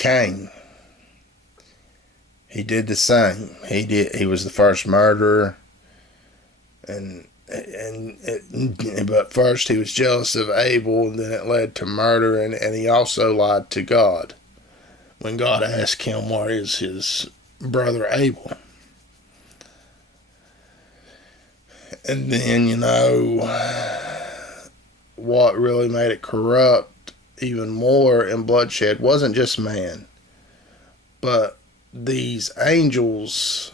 Cain, he did the same. He was the first murderer, but first he was jealous of Abel, and then it led to murder, and he also lied to God when God asked him, where is his brother Abel? And then, what really made it corrupt even more and bloodshed wasn't just man, but these angels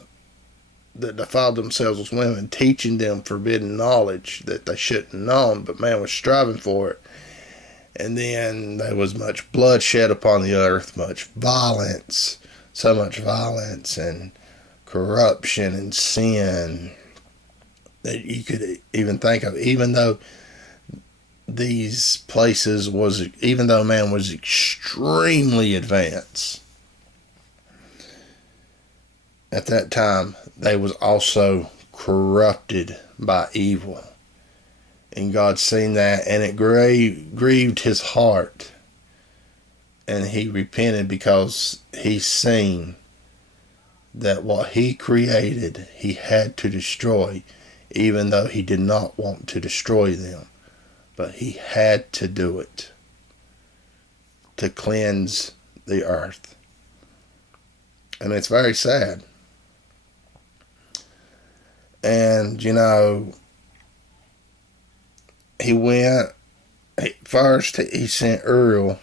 that defiled themselves with women, teaching them forbidden knowledge that they shouldn't have known, but man was striving for it. And then there was much bloodshed upon the earth, much violence, so much violence and corruption and sin that you could even think of, even though these places even though man was extremely advanced at that time, they was also corrupted by evil. And God seen that, and it grieved his heart. And he repented because he seen that what he created, he had to destroy, even though he did not want to destroy them. But he had to do it to cleanse the earth. And it's very sad. And, he went, first he sent Uriel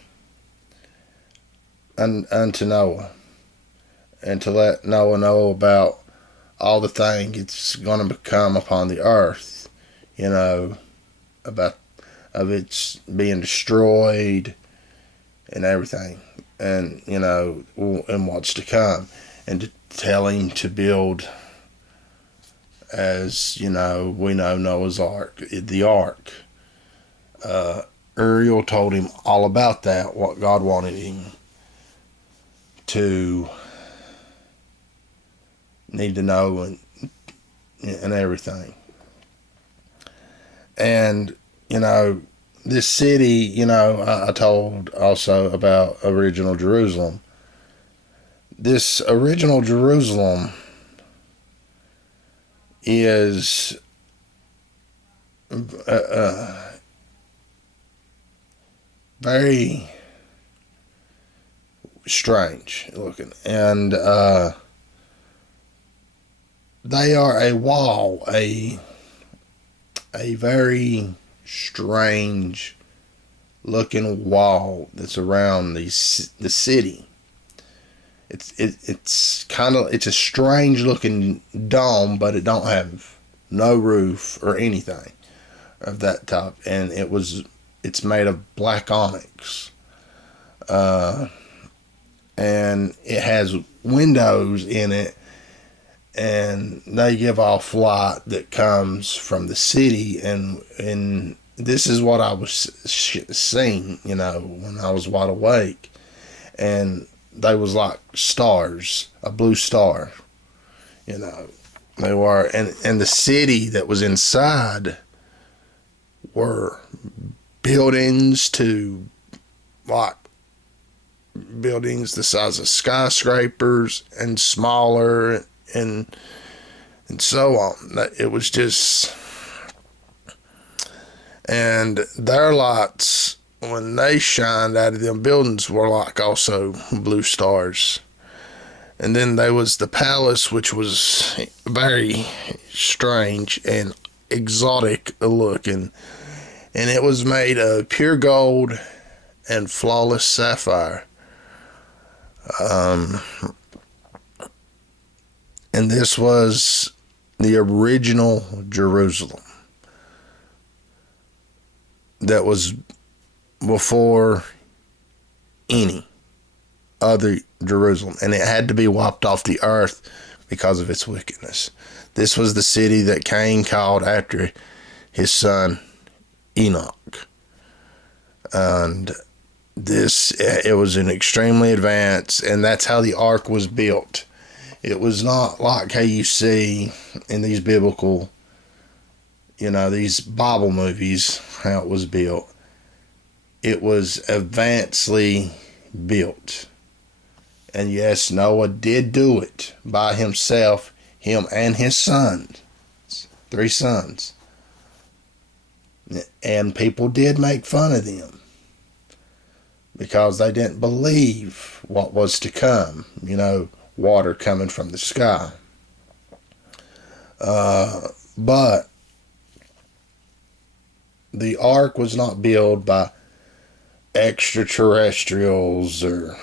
unto Noah, and to let Noah know about all the things it's going to become upon the earth, about of its being destroyed and everything, and and what's to come, and to tell him to build, as we know, Noah's Ark, the Ark. Uriel told him all about that, what God wanted him to need to know, and everything. And this city, I told also about original Jerusalem. This original Jerusalem is very strange looking, and they are a wall, a very strange looking wall that's around the city. It's a strange looking dome, but it don't have no roof or anything of that type, and it's made of black onyx, and it has windows in it, and they give off light that comes from the city, and this is what I was seeing, when I was wide awake, and they was like stars, a blue star, they were, and the city that was inside were buildings buildings the size of skyscrapers and smaller, and so on. It was just, and their lights, when they shined out of them buildings, were like also blue stars. And then there was the palace, which was very strange and exotic looking, and it was made of pure gold and flawless sapphire. And this was the original Jerusalem that was before any other Jerusalem, and it had to be wiped off the earth because of its wickedness. This was the city that Cain called after his son Enoch, and it was an extremely advanced, and that's how the ark was built. It was not like how you see in these biblical, these Bible movies, how it was built. It was advancedly built. And yes, Noah did do it by himself, him and his sons, 3 sons. And people did make fun of them because they didn't believe what was to come, water coming from the sky. But the ark was not built by extraterrestrials or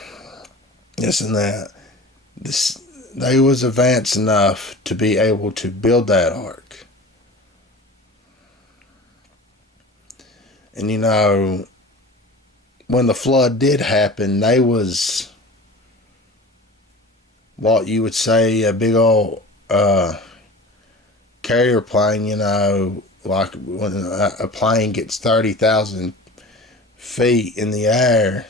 this and that. They was advanced enough to be able to build that ark. And when the flood did happen, they was what you would say a big old carrier plane, like when a plane gets 30,000 feet in the air.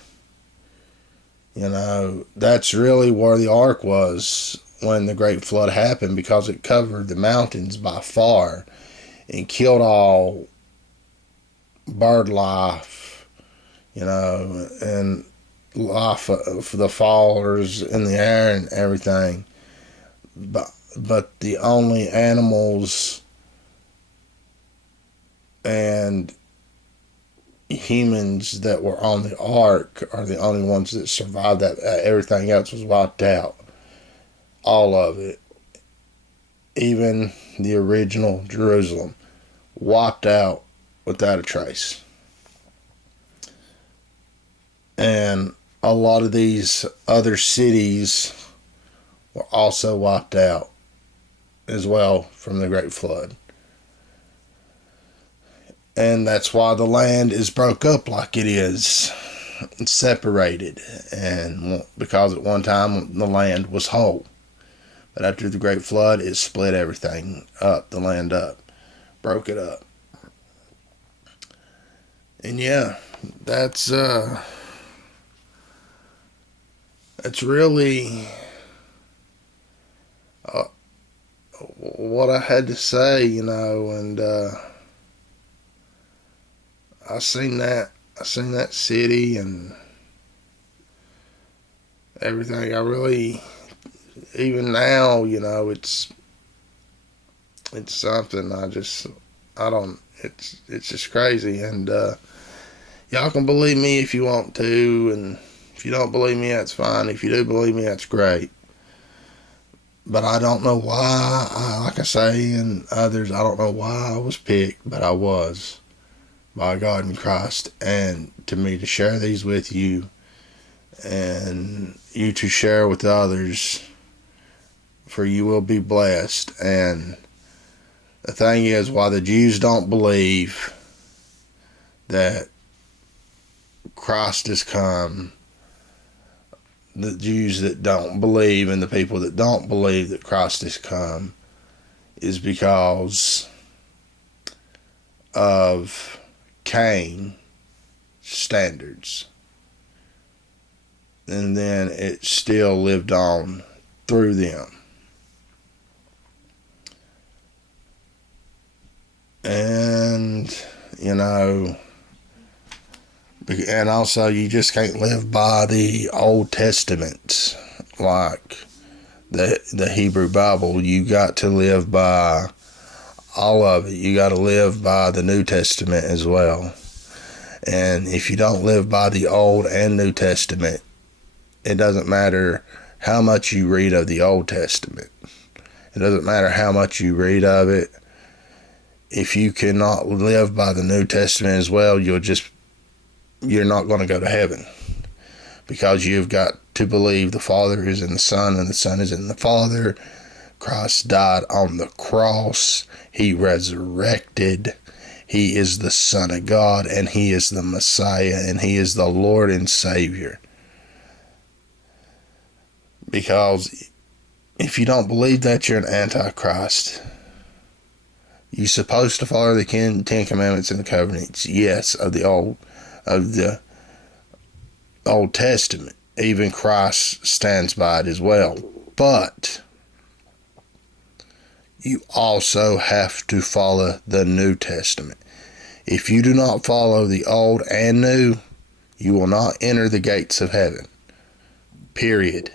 That's really where the ark was when the great flood happened, because it covered the mountains by far and killed all bird life, and life for the fallers in the air and everything. But the only animals and humans that were on the ark are the only ones that survived that. Everything else was wiped out. All of it. Even the original Jerusalem. Wiped out without a trace. And a lot of these other cities were also wiped out as well from the Great Flood. And that's why the land is broke up like it is. It's separated. And because at one time the land was whole. But after the Great Flood, it split everything up, the land up. Broke it up. And yeah, that's really what I had to say, and I seen that city and everything. I really, even now, it's something. It's just crazy. And y'all can believe me if you want to, and if you don't believe me, that's fine. If you do believe me, that's great. But I don't know why, like I say, and others, I don't know why I was picked, but I was by God in Christ. And to me, to share these with you, and you to share with others, for you will be blessed. And the thing is, why the Jews don't believe that Christ has come, the Jews that don't believe and the people that don't believe that Christ has come, is because of Cain standards. And then it still lived on through them. And, and also you just can't live by the Old Testament like the Hebrew Bible. You got to live by all of it. You got to live by the New Testament as well. And if you don't live by the Old and New Testament, it doesn't matter how much you read of the Old Testament. It doesn't matter how much you read of it. If you cannot live by the New Testament as well, you're not going to go to heaven, because you've got to believe the Father is in the Son and the Son is in the Father. Christ died on the cross. He resurrected. He is the Son of God, and He is the Messiah, and He is the Lord and Savior. Because if you don't believe that, you're an Antichrist. You're supposed to follow the Ten Commandments and the covenants, yes, of the Old Testament. Even Christ stands by it as well. But you also have to follow the New Testament. If you do not follow the Old and New, you will not enter the gates of heaven. Period.